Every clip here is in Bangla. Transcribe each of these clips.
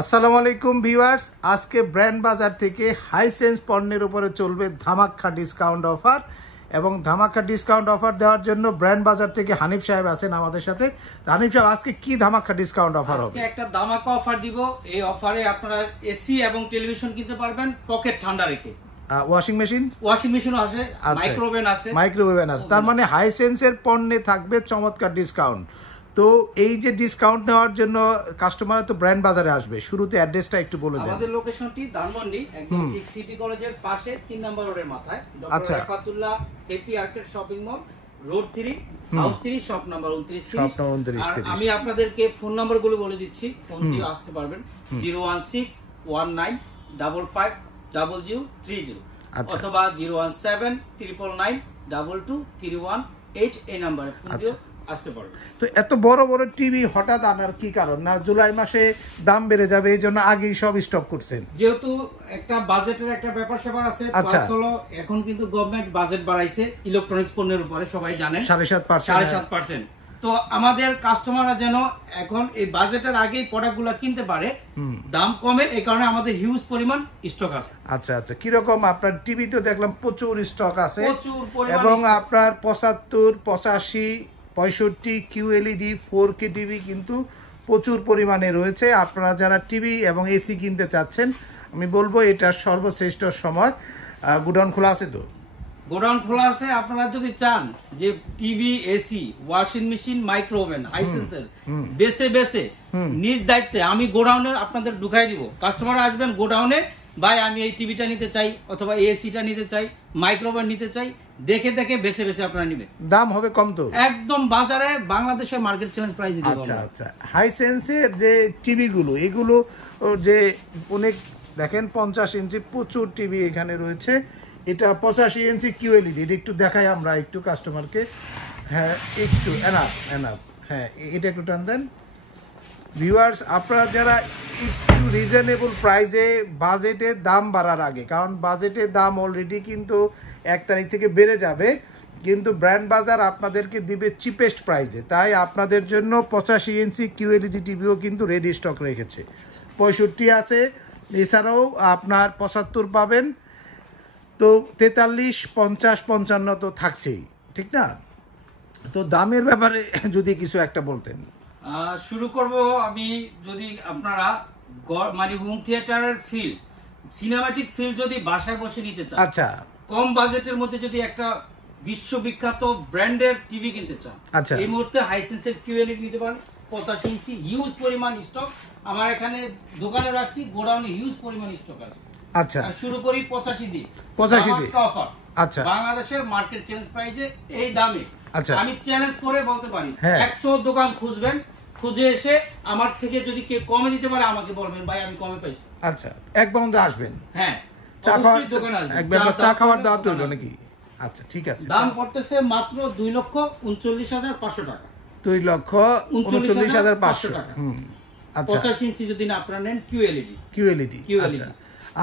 আসসালামু আলাইকুম ভিউয়ার্স, আজকে ব্র্যান্ড বাজার থেকে হাইসেন্স পণ্যের উপরে চলবে ধামাকা ডিসকাউন্ট অফার এবং ধামাকা ডিসকাউন্ট অফার দেওয়ার জন্য ব্র্যান্ড বাজার থেকে হানিফ সাহেব আছেন আমাদের সাথে। হানিফ সাহেব, আজকে কি ধামাকা ডিসকাউন্ট অফার হবে? আজকে একটা ধামাকা অফার দিব। এই অফারে আপনারা এসি এবং টেলিভিশন কিনতে পারবেন পকেট ঠান্ডা রেখে। ওয়াশিং মেশিন আছে, মাইক্রোওভেন আছে। তার মানে হাইসেন্সের পণ্যে থাকবে চমৎকার ডিসকাউন্ট। তো এই যে ডিসকাউন্ট নেওয়ার জন্য কাস্টমার তো ব্র্যান্ড বাজারে আসবে, শুরুতে অ্যাড্রেসটা একটু বলে দেন। আমাদের লোকেশনটি ধানমন্ডি, একদম ঠিক সিটি কলেজের পাশে 3 নম্বর রোডের মাথায়, doctor Rafatullah happy arcade shopping mall, road 3, house 3, shop number 29। আমি আপনাদেরকে ফোন নাম্বারগুলো বলে দিচ্ছি, ফোন দিয়ে আসতে পারবেন। 01619550030 অথবা 01799922318 এই নম্বরে ফোন দিয়ে আসতে পারবেন। তো এত বড় বড় টিভি হঠাৎ আনার কি কারণ? না জুলাই মাসে দাম বেড়ে যাবে এই জন্য আগেই সব স্টক করছেন? যেহেতু একটা বাজেটের একটা ব্যাপার স্যাপার আছে, প্লাস হলো এখন কিন্তু গভর্নমেন্ট বাজেট বাড়াইছে ইলেকট্রনিক্স পণ্যের উপরে, সবাই জানেন 7.5%। তো আমাদের কাস্টমাররা যেন এখন এই বাজেটের আগেই প্রোডাক্টগুলো কিনতে পারে, দাম কমে, এই কারণে আমাদের হিউজ পরিমাণ স্টক আছে। আচ্ছা, কিরকম আপনার টিভি? তো দেখলাম প্রচুর স্টক আছে, প্রচুর পরিমাণ, এবং আপনার 75, 85, 65 QLED 4K টিভি কিন্তু প্রচুর পরিমাণে রয়েছে। আপনারা যারা টিভি এবং এসি কিনতে চাচ্ছেন, আমি বলবো এটা সর্বশ্রেষ্ঠ সময়। গোডাউন খোলা আছে? তো গোডাউন খোলা আছে। আপনারা যদি চান যে TV, AC, washing machine, micro oven হাইসেন্সের বেছে নিজ দায়িত্বে আমি গোডাউনে আপনাদের ঢুকাই দিব। কাস্টমার আসবেন গোডাউনে, ভাই আমি এই টিভিটা নিতে চাই অথবা এসিটা নিতে চাই, মাইক্রোওভেন নিতে চাই, দেখে বেছে আপনারা নেবেন। দাম হবে কম? তো একদম বাজারে বাংলাদেশের মার্কেট চ্যালেঞ্জ প্রাইস দিব। আচ্ছা, হাইসেন্সের যে টিভিগুলো, এগুলো যে অনেক দেখেন 50 ইঞ্চি প্রচুর টিভি এখানে রয়েছে। এটা 85 ইঞ্চি QLED, এটা একটু দেখাই আমরা একটু কাস্টমারকে। হ্যাঁ, একটু এনাফ। হ্যাঁ, এটা একটু টান দেন। ভিউয়ার্স, আপনারা যারা একটু রিজনেবল প্রাইসে, বাজেটের দাম বাড়ার আগে, কারণ বাজেটের দাম অলরেডি কিন্তু 1 তারিখ থেকে বেড়ে যাবে, কিন্তু ব্র্যান্ড বাজার আপনাদেরকে দিবে চিপেস্ট প্রাইসে। তাই আপনাদের জন্য 85 ইঞ্চি QLED টিভিও কিন্তু রেডি স্টক রেখেছে। 65 আছে, এছাড়াও আপনার 75 পাবেন। তো 43, 50, 55 তো থাকছেই, ঠিক না? তো দামের ব্যাপারে যদি কিছু একটা বলতেন। শুরু করব আমি। যদি আপনারা মানে হোম থিয়েটারের ফিল, সিনেমাটিক ফিল যদি বাসায় বসে নিতে চান, আচ্ছা, কম বাজেটের মধ্যে যদি একটা বিশ্ববিখ্যাত ব্র্যান্ডের টিভি কিনতে চান, আচ্ছা, এই মুহূর্তে হাইসেন্সের QLED নিতে পারেন। 85 ইঞ্চি হিউজ পরিমাণ স্টক আমার এখানে দোকানে রাখছি, গোডাউনে হিউজ পরিমাণ স্টক আছে। আচ্ছা, শুরু করি 85 দিয়ে। অফার, আচ্ছা, বাংলাদেশের মার্কেট চ্যালেঞ্জ প্রাইসে এই দামে। আচ্ছা, আমি চ্যালেঞ্জ করে বলতে পারি 100 দোকান খুঁজবেন, খুঁজে এসে আমার থেকে যদি কেউ কমে দিতে পারে আমাকে বলবেন, ভাই আমি কমে পাইছি। আচ্ছা, একবার আসবেন। হ্যাঁ, চা খাওয়ার দাওয়াত হইল নাকি? আচ্ছা, ঠিক আছে। দাম পড়তেছে মাত্র 2,39,500 টাকা। 2,39,500 টাকা। আচ্ছা, 85 ইঞ্চি যদি না আপনারা নেন QLED। আচ্ছা,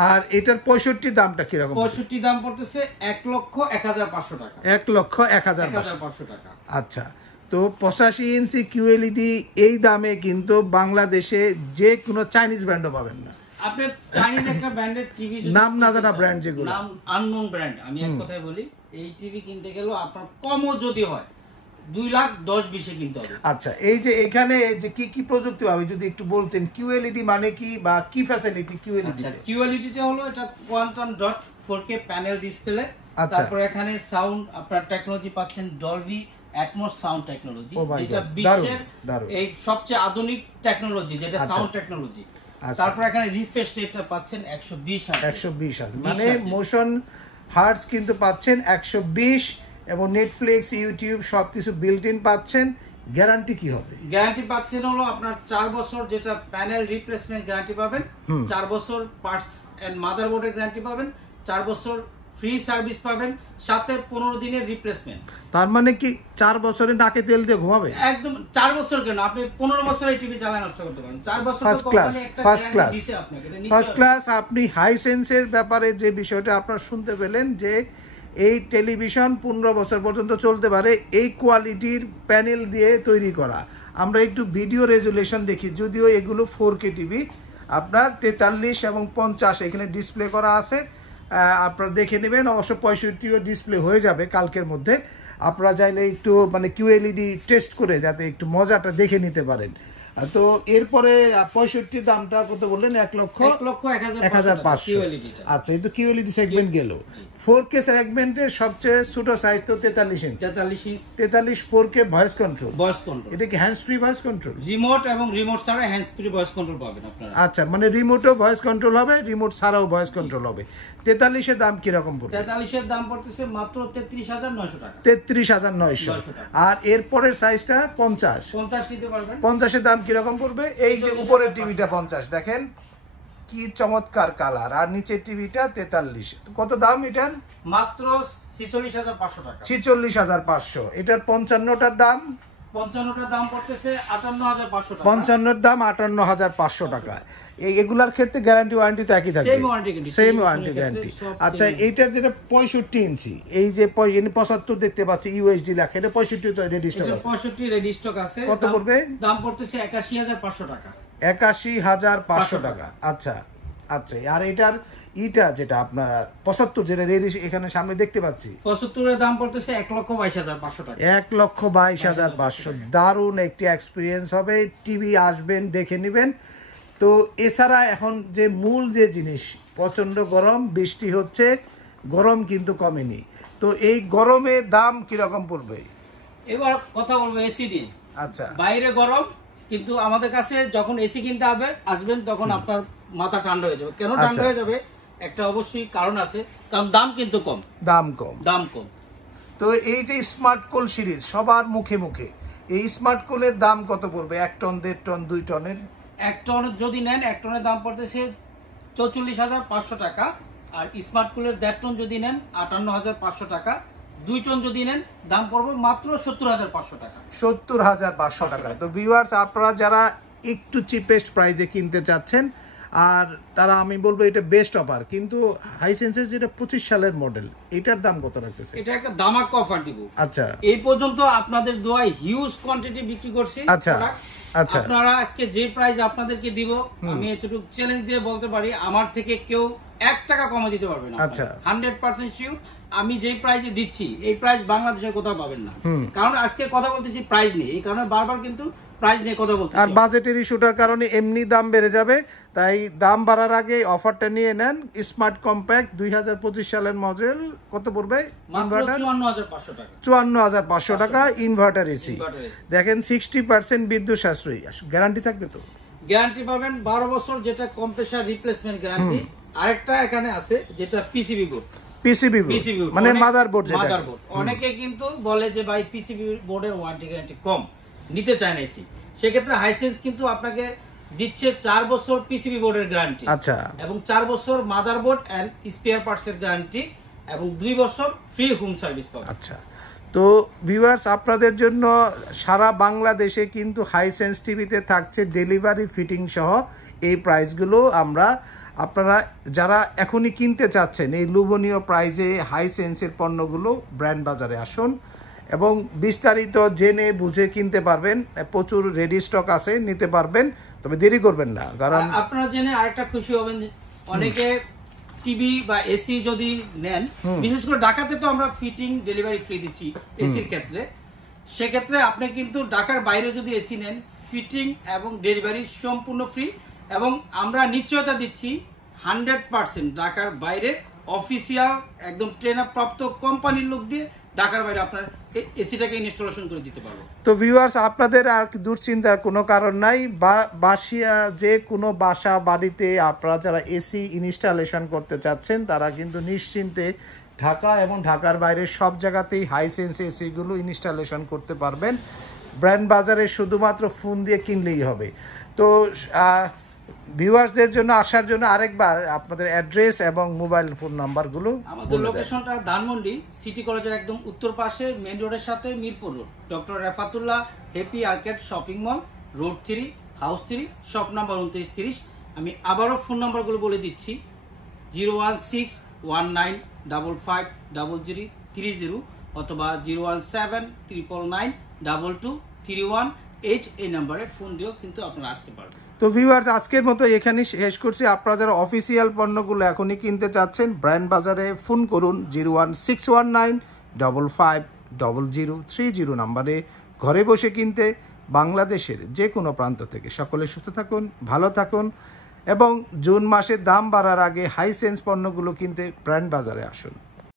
আর এটার 65 দামটা কিরকম? 65 দাম পড়তেছে 1,01,500 টাকা। 1,01,500 টাকা। আচ্ছা, তো 85 ইঞ্চি QLED এই দামে কিন্তু বাংলাদেশে যে কোনো চাইনিজ ব্র্যান্ডও পাবেন না। আপনি চাইনিজ একটা ব্র্যান্ডের টিভি, নাম না জানা ব্র্যান্ড, যেগুলো নাম আননোন ব্র্যান্ড, আমি এক কথায় বলি, এই টিভি কিনতে গেলেও আপনার কমও যদি হয় 2,10,20 কিনতে হবে। আচ্ছা, এই যে এখানে যে কি প্রযুক্তি পাবে যদি একটু বলতেন। QLED মানে কি বা কি ফ্যাসিলিটি QLED? QLED টা হলো এটা quantum dot 4K panel display. তারপর এখানে সাউন্ড আপনার টেকনোলজি পাচ্ছেন ডলবি অ্যাটমস সাউন্ড টেকনোলজি, যেটা বিশ্বের এই সবচেয়ে আধুনিক টেকনোলজি, যেটা সাউন্ড টেকনোলজি। তারপর এখানে রিফ্রেশ রেটটা পাচ্ছেন 120 হার্টজ, মানে মোশন হার্টজ কিন্তু পাচ্ছেন 120, এবং নেটফ্লিক্স, ইউটিউব সবকিছু বিল্ট ইন পাচ্ছেন। গ্যারান্টি কি হবে? গ্যারান্টি পাচ্ছেন হলো আপনার 4 বছর, যেটা প্যানেল রিপ্লেসমেন্ট গ্যারান্টি পাবেন, 4 বছর পার্টস এন্ড মাদারবোর্ডের গ্যারান্টি পাবেন, 4 বছর ফ্রি সার্ভিস পাবেন, সাথে 15 দিনের রিপ্লেসমেন্ট। তার মানে কি 4 বছরে নাকে তেল দিয়ে ঘুমাবে? একদম 4 বছর কেন, আপনি 15 বছর এই টিভি চালানো নষ্ট করতে পারেন। 4 বছর ফার্স্ট ক্লাস। আপনি হাইসেন্সের ব্যাপারে যে বিষয়টা আপনারা শুনতে পেলেন, যে এই টেলিভিশন 15 বছর পর্যন্ত চলতে পারে, এই কোয়ালিটির প্যানেল দিয়ে তৈরি করা। আমরা একটু ভিডিও রেজুলেশন দেখি, যদিও এগুলো 4K টিভি, আপনার 43 এবং 50 এখানে ডিসপ্লে করা আছে, আপনারা দেখে নেবেন। অবশ্য 65ও ডিসপ্লে হয়ে যাবে কালকের মধ্যে। আপনারা চাইলে একটু মানে কিউএলইডি টেস্ট করে যাতে একটু মজাটা দেখে নিতে পারেন। তো এরপরে 65 দামটা কত বললেন? 1,01,500 আচ্ছা, এই তো কিউএলইডি সেগমেন্ট গেল। 4K সেগমেন্টের সবচেয়ে ছোট সাইজ তো 43 ইঞ্চি। 43 4K ভয়েস কন্ট্রোল। এটা কি hands free voice control? Remote এবং রিমোট ছাড়া হ্যান্ডস ফ্রি ভয়েস কন্ট্রোল পাবেন আপনারা। আচ্ছা, মানে রিমোটও ভয়েস কন্ট্রোল হবে, রিমোট ছাড়াও ভয়েস কন্ট্রোল হবে। 43 এর দাম কি রকম পড়বে? 43 এর দাম পড়তেছে মাত্র 33,900 টাকা। 33,900। আর এরপরের সাইজটা 50 নিতে পারবেন। 50 এর দাম কি রকম পড়বে? এই যে উপরের টিভিটা 50, দেখেন কি চমৎকার কালার, আর নিচের টিভিটা 43। কত দাম এটার? মাত্র 46,500 টাকা। 46,500। এটার 55টার দাম? 55টার দাম পড়তেছে 58,500 টাকা। 55 দাম 58,500 টাকা। এগুলার ক্ষেত্রে গ্যারান্টি ওয়ারেন্টি তো একই থাকবে? Same warranty guarantee. আচ্ছা, এইটার যেটা 65 ইঞ্চি, এই যে 75 দেখতে পাচ্ছি ইউএসডি লেখা, এটা 65 তো রেডি স্টক আছে? 65 রেডি স্টক আছে। কত পড়বে? দাম পড়তেছে 81,500 টাকা। 81,500 টাকা। আচ্ছা আচ্ছা, আর এটার ইটা যেটা আপনার 75 যেটা রেডি এখানে সামনে দেখতে পাচ্ছি, 75 এর দাম পড়তেছে 1,22,500 টাকা। 1,22,500। দারুণ একটি এক্সপিরিয়েন্স হবে। টিভি আসবেন, দেখে নেবেন। তো এছাড়া এখন যে মূল যে জিনিস, প্রচন্ড গরম, বৃষ্টি হচ্ছে, গরম কিন্তু কমেনি। তো এই গরমে দাম কিরকম পড়বে? এবার কথা বলবো এসি দিয়ে। আচ্ছা, বাইরে গরম, কিন্তু আমাদের কাছে যখন এসি কিনতে আসবেন তখন আপনার মাথা ঠান্ডা হয়ে যাবে। কেন ঠান্ডা হয়ে যাবে? একটা অবশ্যই কারণ আছে, কারণ দাম কিন্তু কম। দাম কম। তো এই যে স্মার্ট কোল সিরিজ সবার মুখে মুখে, এই স্মার্ট কোলের দাম কত পড়বে? 1 টন, 1.5 টন, 2 টনের? 1 টন যদি নেন, 1 টনের দাম পড়তেছে 44,500 টাকা। আর স্মার্ট কুলের 1.5 টন যদি নেন 58,500 টাকা। 2 টন যদি নেন দাম পড়বে মাত্র 70,500 টাকা। 70,500 টাকা। তো ভিউয়ার্স, আপনারা যারা একটু চিপেস্ট প্রাইসে কিনতে চাচ্ছেন, আর তারা আমি বলবো এটা বেস্ট অফার। কিন্তু হাইসেন্সের যেটা 25 সালের মডেল, এটার দাম কত রাখতেছে? এটা একটা ধামাকা অফার দিব। আচ্ছা, এই পর্যন্ত আপনাদের দোয়ায় হিউজ কোয়ান্টিটি বিক্রি করছি। আচ্ছা আচ্ছা, আপনারা আজকে যে প্রাইস আপনাদেরকে দিব, আমি এতটুকু চ্যালেঞ্জ দিয়ে বলতে পারি, আমার থেকে কেউ 1 টাকা কমে দিতে পারবে না। আচ্ছা, 100% শিওর। আমি যেই প্রাইসে দিচ্ছি এই প্রাইস বাংলাদেশের কোথাও পাবেন না। কারণ আজকে কথা বলতেছি প্রাইস নিয়ে, এই কারণে বারবার কিন্তু প্রাইস নিয়ে কথা বলতেছি। আর বাজেটের ইস্যুটার কারণে এমনি দাম বেড়ে যাবে, তাই দাম বাড়ার আগে অফারটা নিয়ে নেন। স্মার্ট কম্প্যাক্ট 2025 সালের মডেল কত পড়বে? মাত্র 54,500 টাকা। 54,500 টাকা। Inverter AC. দেখেন 60% বিদ্যুৎ সাশ্রয়ী। গ্যারান্টি থাকবে তো? গ্যারান্টি পাবেন 12 বছর, যেটা কম্প্রেসার রিপ্লেসমেন্ট গ্যারান্টি। আরেকটা এখানে আছে যেটা পিসিবি বোর্ড। পিসিবি মানে মাদারবোর্ড। অনেকে কিন্তু বলে যে ভাই পিসিবি বোর্ডের ওয়ারেন্টি গ্যারান্টি কম, নিতে চায় না এসি। সেক্ষেত্রে হাইসেন্স কিন্তু আপনাকে দিচ্ছে 4 বছর পিসিবি বোর্ডের গ্যারান্টি। আচ্ছা, এবং 4 বছর মাদারবোর্ড এন্ড স্পেয়ার পার্টস এর গ্যারান্টি, এবং 2 বছর ফ্রি হোম সার্ভিস পাবেন। আচ্ছা, তো ভিউয়ার্স, আপনাদের জন্য সারা বাংলাদেশে কিন্তু হাইসেন্স টিভিতে থাকছে ডেলিভারি ফিটিং সহ এই প্রাইসগুলো। আপনারা যারা এখনই কিনতে চাচ্ছেন এই লোভনীয় প্রাইজে হাইসেন্সের পণ্যগুলো, ব্র্যান্ড বাজারে আসুন এবং বিস্তারিত জেনে বুঝে কিনতে পারবেন। প্রচুর রেডি স্টক আছে, নিতে পারবেন, তবে দেরি করবেন না। কারণ আপনারা জেনে আরেকটা খুশি হবেন, অনেকে টিভি বা এসি যদি নেন, বিশেষ করে ঢাকাতে তো আমরা ফিটিং ডেলিভারি ফ্রি দিচ্ছি এসির ক্ষেত্রে। সেক্ষেত্রে আপনি কিন্তু ঢাকার বাইরে যদি এসি নেন, ফিটিং এবং ডেলিভারি সম্পূর্ণ ফ্রি। এবং আমরা নিশ্চয়তা দিচ্ছি 100% ঢাকার বাইরে অফিসিয়াল একদম ট্রেনার প্রাপ্ত কোম্পানির লোক দিয়ে ঢাকার বাইরে আপনার এসিটাকে ইনস্টলেশন করে দিতে পারবো। তো ভিউয়ার্স, আপনাদের আর দুশ্চিন্তার কোনো কারণ নাই। যে কোনো বাসা বাড়িতে আপনারা যারা এসি ইনস্টলেশন করতে চাচ্ছেন, তারা কিন্তু নিশ্চিন্তে ঢাকা এবং ঢাকার বাইরে সব জায়গাতেই হাইসেন্স এসিগুলো ইনস্টলেশন করতে পারবেন। ব্র্যান্ড বাজারে শুধুমাত্র ফোন দিয়ে কিনলেই হবে। তো ভিউয়ার্সদের জন্য আসার জন্য আরেকবার আপনাদের অ্যাড্রেস এবং মোবাইল ফোন নাম্বারগুলো। আমাদের লোকেশনটা ধানমন্ডি সিটি কলেজের একদম উত্তর পাশে, মেইন রোডের সাথে Mirpur road, doctor Refatullah happy arcade shopping mall, road 3, house 3, shop number 2930। আমি আবারও ফোন নাম্বারগুলো বলে দিচ্ছি, 01619550030 অথবা 01799922318। এই নাম্বারে ফোন দিয়েও কিন্তু আপনারা আসতে পারবেন। তো ভিউয়ার্স, আজকের মতো এখানেই শেষ করছি। আপনারা যারা অফিসিয়াল পণ্যগুলো এখনই কিনতে চাচ্ছেন, ব্র্যান্ড বাজারে ফোন করুন 01619550030 নাম্বারে। ঘরে বসে কিনতে বাংলাদেশের যে কোনো প্রান্ত থেকে। সকলে সুস্থ থাকুন, ভালো থাকুন, এবং জুন মাসে দাম বাড়ার আগে হাইসেন্স পণ্যগুলো কিনতে ব্র্যান্ড বাজারে আসুন।